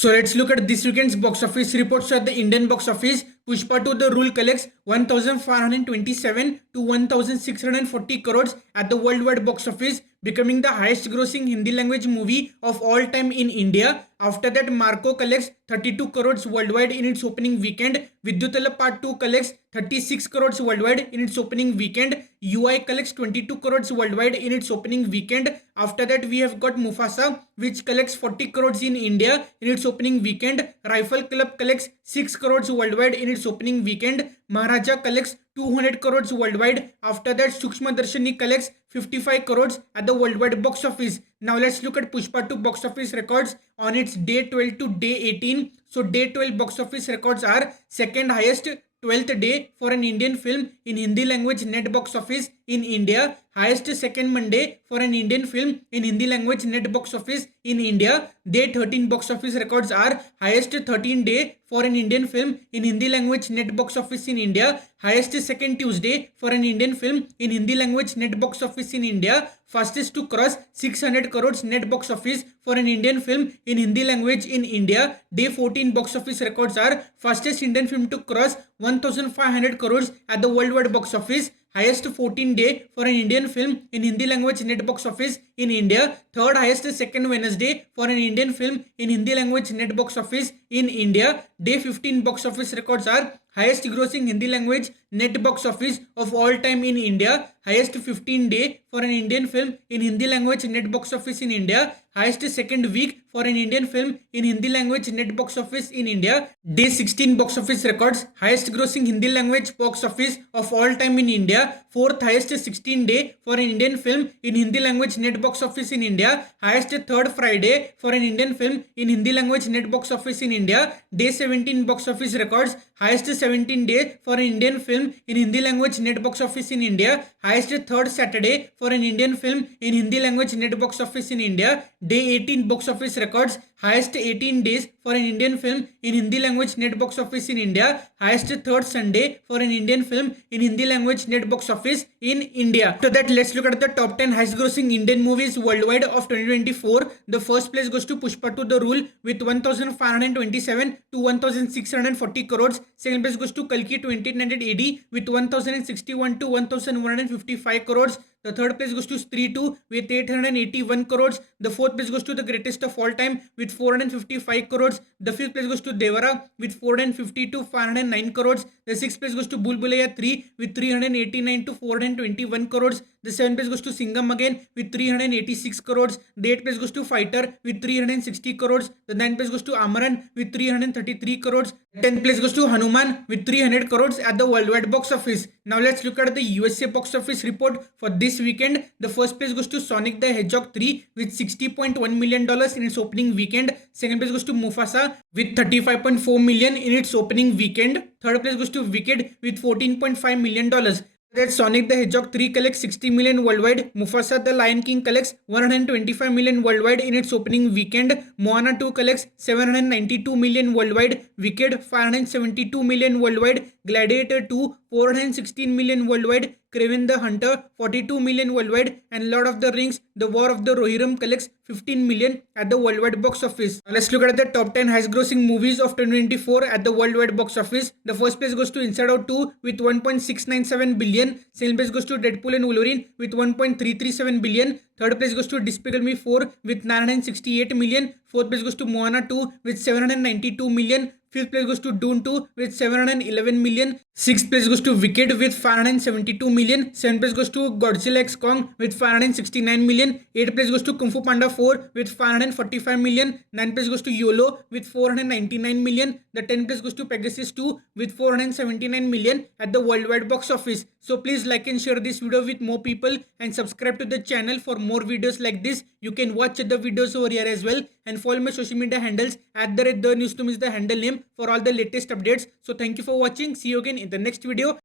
So let's look at this weekend's box office reports at the Indian box office. Pushpa 2 The Rule collects 1,527 to 1,640 crores at the worldwide box office, becoming the highest grossing Hindi language movie of all time in India. After that, Marco collects 32 crores worldwide in its opening weekend. Vidyutala Part 2 collects 36 crores worldwide in its opening weekend. UI collects 22 crores worldwide in its opening weekend. After that, we have got Mufasa, which collects 40 crores in India in its opening weekend. Rifle Club collects 6 crores worldwide in its opening weekend. Maharaja collects 200 crores worldwide. After that, Sukshma Darshini collects 55 crores at the worldwide box office. Now let's look at Pushpa 2 box office records on its day 12 to day 18. So day 12 box office records are second highest 12th day for an Indian film in Hindi language net box office in India, highest second Monday for an Indian film in Hindi language net box office in India. Day 13 box office records are highest 13th day for an Indian film in Hindi language net box office in India, highest second Tuesday for an Indian film in Hindi language net box office in India, fastest to cross 600 crores net box office for an Indian film in Hindi language in India. Day 14 box office records are fastest Indian film to cross 1,500 crores at the worldwide box office, highest 14 day for an Indian film in Hindi language net box office in India, third highest second Wednesday for an Indian film in Hindi language net box office in India. Day 15 box office records are highest grossing Hindi language net box office of all time in India, highest 15 day for an Indian film in Hindi language net box office in India, highest second week for an Indian film in Hindi language net box office in India. Day 16 box office records highest grossing Hindi language box office of all time in India, fourth highest 16 day for an Indian film in Hindi language net box office in India, highest third Friday for an Indian film in Hindi language net box office in India. Day 17 box office records highest 17 day for an Indian film in Hindi language net box office in India, highest third Saturday for an Indian film in Hindi language net box office in India. Day 18 box office records highest 18 days for an Indian film in Hindi language net box office in India, highest third Sunday for an Indian film in Hindi language net box office in India. After that, let's look at the top 10 highest grossing Indian movies worldwide of 2024. The first place goes to Pushpa 2 The Rule with 1,527 to 1,640 crores. Second place goes to Kalki 2900 AD with 1,061 to 1,155 crores. The third place goes to Stree 2 with 881 crores. The fourth place goes to The Greatest of All Time with 455 crores. The fifth place goes to Devara with 450 to 509 crores. The sixth place goes to Bhool Bhulaiyaa 3 with 389 to 421 crores. The seventh place goes to Singham Again with 386 crores. The eighth place goes to Fighter with 360 crores. The ninth place goes to Amaran with 333 crores. The 10th place goes to Hanuman with 300 crores at the worldwide box office. Now let's look at the USA box office report for this weekend. The first place goes to Sonic the Hedgehog 3 with $60.1 million in its opening weekend. Second place goes to Mufasa with $35.4 million in its opening weekend. Third place goes to Wicked with $14.5 million. That Sonic the Hedgehog 3 collects 60 million worldwide. Mufasa the Lion King collects 125 million worldwide in its opening weekend. Moana 2 collects 792 million worldwide. Wicked 572 million worldwide. Gladiator 2 416 million worldwide. Kraven the Hunter 42 million worldwide, and Lord of the Rings The War of the Rohirrim collects 15 million at the worldwide box office. Now let's look at the top 10 highest grossing movies of 2024 at the worldwide box office. The first place goes to Inside Out 2 with 1.697 billion. Second place goes to Deadpool and Wolverine with 1.337 billion. Third place goes to Despicable Me 4 with 968 million. Fourth place goes to Moana 2 with 792 million. Fifth place goes to Dune 2 with 711 million. Sixth place goes to Wicked with 572 million. Seventh place goes to Godzilla X Kong with 569 million. Eighth place goes to Kung Fu Panda 4 with 545 million. Ninth place goes to YOLO with 499 million. The 10th place goes to Pegasus 2 with 479 million at the worldwide box office. So please like and share this video with more people and subscribe to the channel for more videos like this. You can watch the videos over here as well, and follow my social media handles at the News to Miss the handle name for all the latest updates. So thank you for watching. See you again in the next video.